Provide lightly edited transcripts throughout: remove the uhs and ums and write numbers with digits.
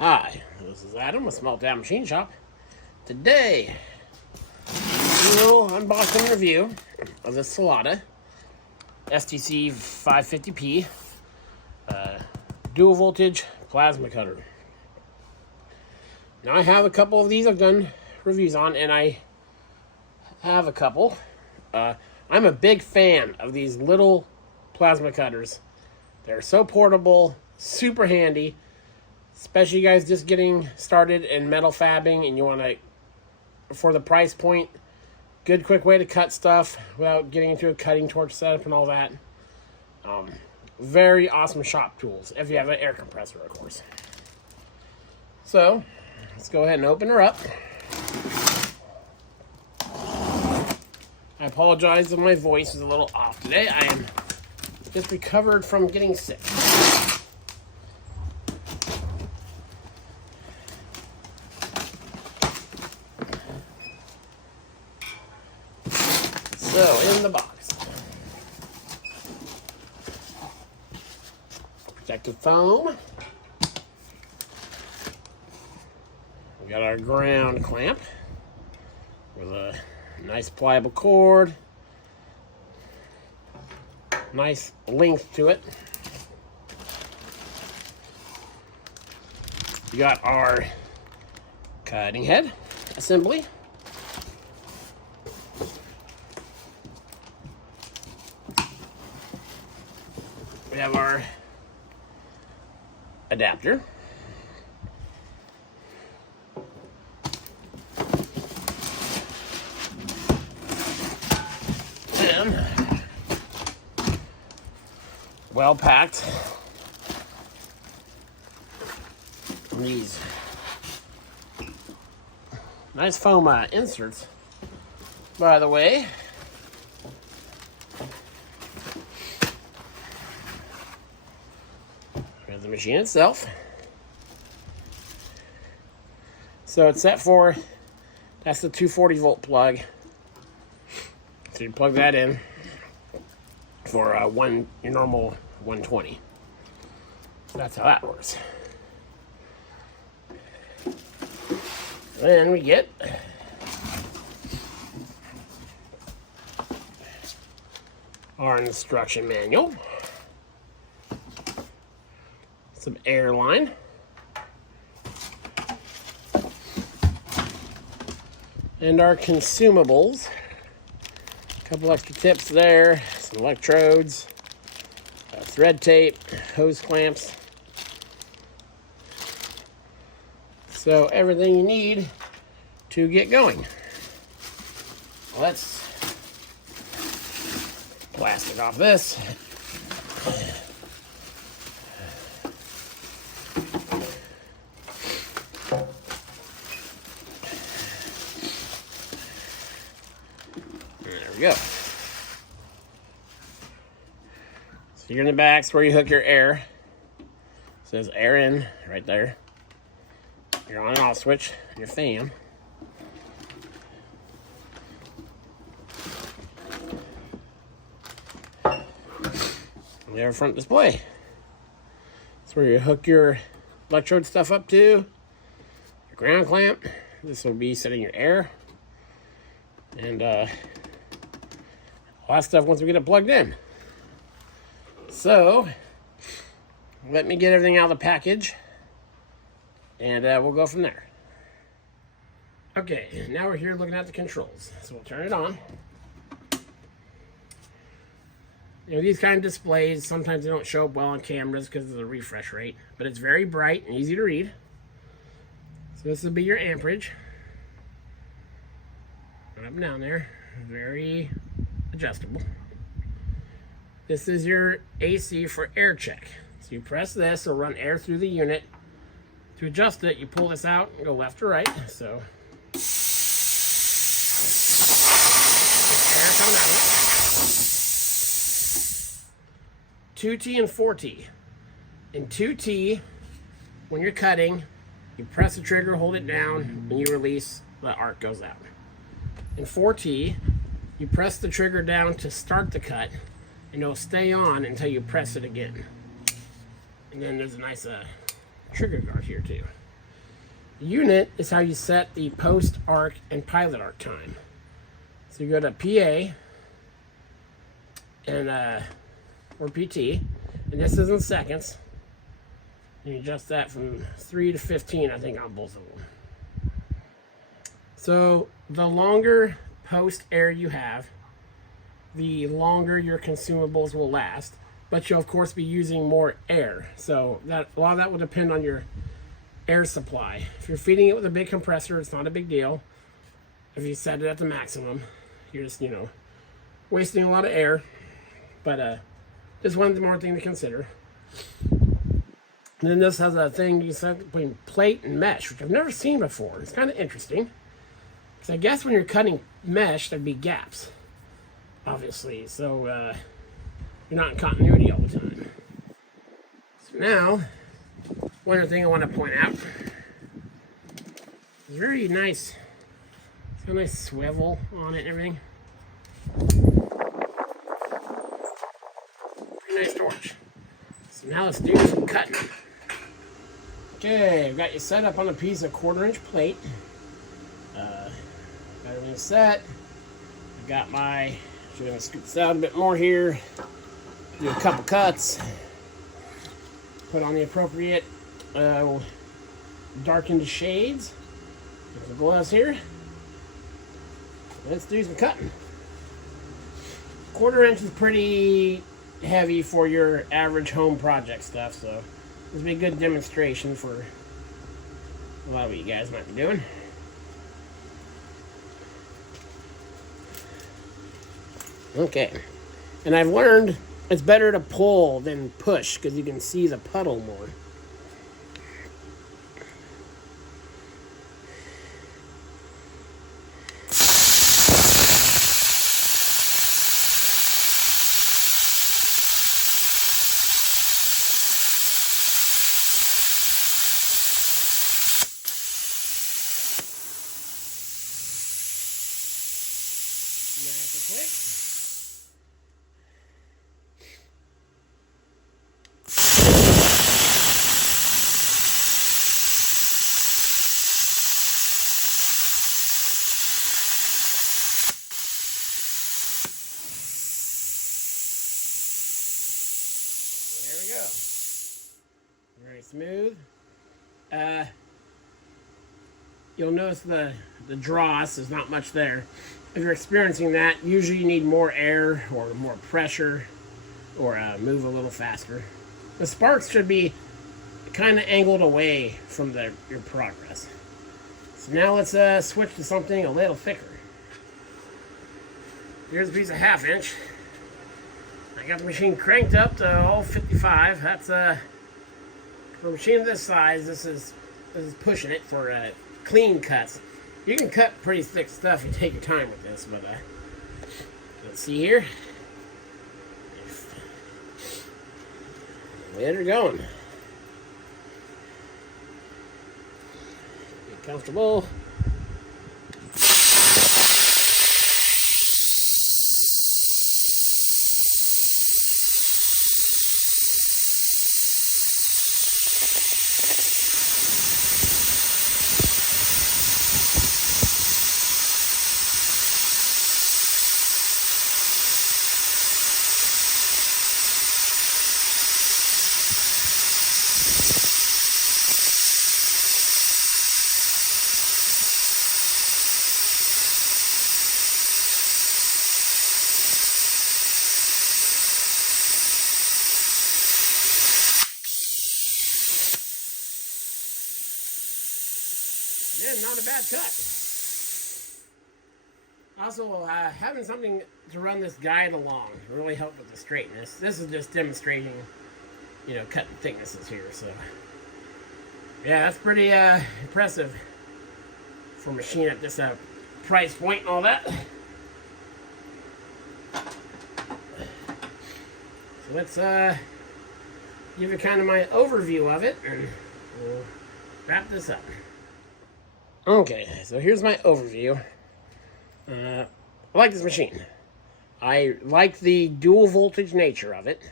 Hi, this is Adam with Meltdown Machine Shop. Today, we'll unbox and review of the SILATU STC550P dual voltage plasma cutter. Now I have a couple of these I've done reviews on, and I have a couple. I'm a big fan of these little plasma cutters. They're so portable, super handy. Especially you guys just getting started in metal fabbing and you want to, for the price point, good quick way to cut stuff without getting into a cutting torch setup and all that. Very awesome shop tools, if you have an air compressor, of course. So, let's go ahead and open her up. I apologize if my voice is a little off today. I am just recovered from getting sick. So, in the box, protective foam. We got our ground clamp with a nice pliable cord, nice length to it. We got our cutting head assembly. We have our adapter. And well packed. These nice foam inserts, by the way. The machine itself. So it's set for, that's the 240 volt plug. So you plug that in for your normal 120. So that's how that works. Then we get our instruction manual. Some air line. And our consumables. A couple extra tips there. Some electrodes. Thread tape. Hose clamps. So everything you need to get going. Let's plastic off this. There we go. So you're in the back, where you hook your air. It says air in right there. Your on and off switch, your fan. And your front display. That's where you hook your electrode stuff up to. Your ground clamp. This will be setting your air. And all that stuff once we get it plugged in. So, let me get everything out of the package, and we'll go from there. Okay, now we're here looking at the controls. So we'll turn it on. You know, these kind of displays, sometimes they don't show up well on cameras because of the refresh rate, but it's very bright and easy to read. So this will be your amperage. Up and down there, very adjustable. This is your AC for air check. So you press this, it'll run air through the unit. To adjust it, you pull this out and go left or right. So air coming out. 2T and 4T. In 2T, when you're cutting, you press the trigger, hold it down, and you release, the arc goes out. In 4T, you press the trigger down to start the cut, and it'll stay on until you press it again. And then there's a nice trigger guard here too. Unit is how you set the post arc and pilot arc time. So you go to PA and or PT, and this is in seconds. And you adjust that from 3 to 15, I think, on both of them. So the longer post air you have, the longer your consumables will last. But you'll of course be using more air. So that a lot of that will depend on your air supply. If you're feeding it with a big compressor, it's not a big deal. If you set it at the maximum, you're just, wasting a lot of air. But just one more thing to consider. And then this has a thing you set between plate and mesh, which I've never seen before. It's kind of interesting. Because I guess when you're cutting mesh, there'd be gaps, obviously. So you're not in continuity all the time. So now, one other thing I want to point out. It's very nice. It's got a nice swivel on it and everything. Pretty nice torch. So now let's do some cutting. Okay, I've got you set up on a piece of 1/4-inch plate. Got everything set. I've got my, I'm going to scoop this out a bit more here. Do a couple cuts. Put on the appropriate darkened shades. Get the gloves here. Let's do some cutting. 1/4-inch is pretty heavy for your average home project stuff, so this will be a good demonstration for a lot of what you guys might be doing. Okay, and I've learned it's better to pull than push because you can see the puddle more. Nice and quick. There we go. Very smooth. You'll notice the dross, there's not much there. If you're experiencing that, usually you need more air or more pressure or move a little faster. The sparks should be kind of angled away from your progress. So now let's switch to something a little thicker. Here's a piece of 1/2 inch. I got the machine cranked up to all 55. That's for a machine of this size. This is pushing it for clean cuts. You can cut pretty thick stuff and take your time with this, but let's see here. Get her going. Get comfortable. Yeah, not a bad cut. Also, having something to run this guide along really helped with the straightness. This is just demonstrating, cutting thicknesses here. So, yeah, that's pretty impressive for a machine at this price point and all that. So let's give you kind of my overview of it, and we'll wrap this up. Okay, so here's my overview. I like this machine. I like the dual voltage nature of it.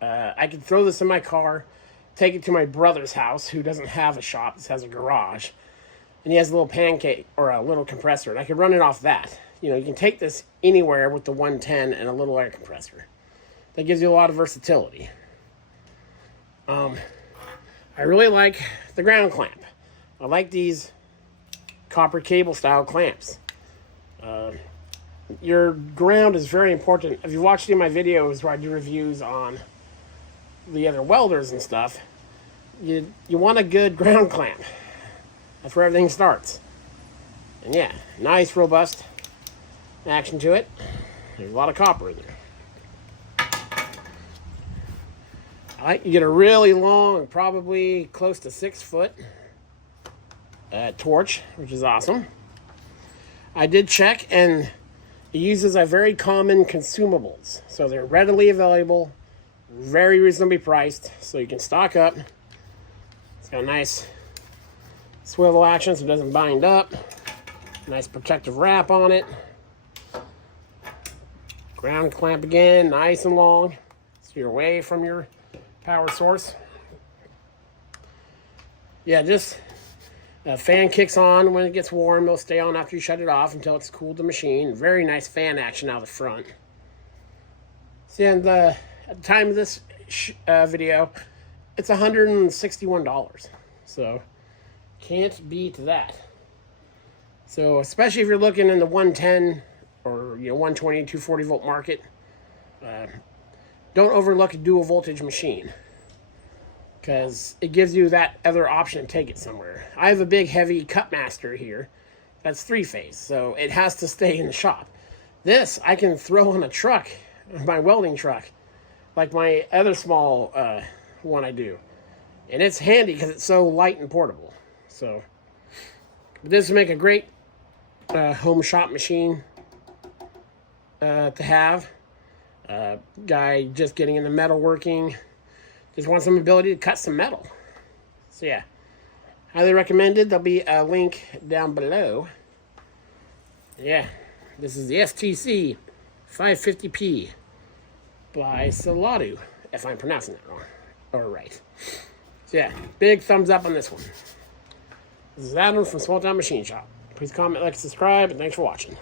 I could throw this in my car, take it to my brother's house, who doesn't have a shop, this has a garage, and he has a little pancake or a little compressor, and I could run it off that. You know, you can take this anywhere with the 110 and a little air compressor. That gives you a lot of versatility. I really like the ground clamp. I like these copper cable style clamps. Your ground is very important. If you watched any of my videos where I do reviews on the other welders and stuff, you want a good ground clamp. That's where everything starts. And yeah, nice, robust action to it. There's a lot of copper in there. You get a really long, probably close to 6 foot torch, which is awesome. I did check, and it uses a very common consumables. So they're readily available, very reasonably priced, so you can stock up. It's got a nice swivel action so it doesn't bind up. Nice protective wrap on it. Ground clamp again, nice and long, so you're away from your power source. Yeah, just fan kicks on when it gets warm. It'll stay on after you shut it off until it's cooled the machine. Very nice fan action out the front. See, and at the time of this video, it's $161. So can't beat that. So especially if you're looking in the 110 or 120, 240 volt market, don't overlook a dual voltage machine, because it gives you that other option to take it somewhere. I have a big heavy Cutmaster here that's 3-phase, so it has to stay in the shop. This I can throw on a truck, my welding truck, like my other small one I do. And it's handy because it's so light and portable. So this would make a great home shop machine to have. Guy just getting into metalworking, just wants some ability to cut some metal. So yeah, highly recommended. There'll be a link down below. Yeah, this is the STC550P by SILATU, if I'm pronouncing that wrong or right. So yeah, big thumbs up on this one. This is Adam from Small Town Machine Shop. Please comment, like, subscribe, and thanks for watching.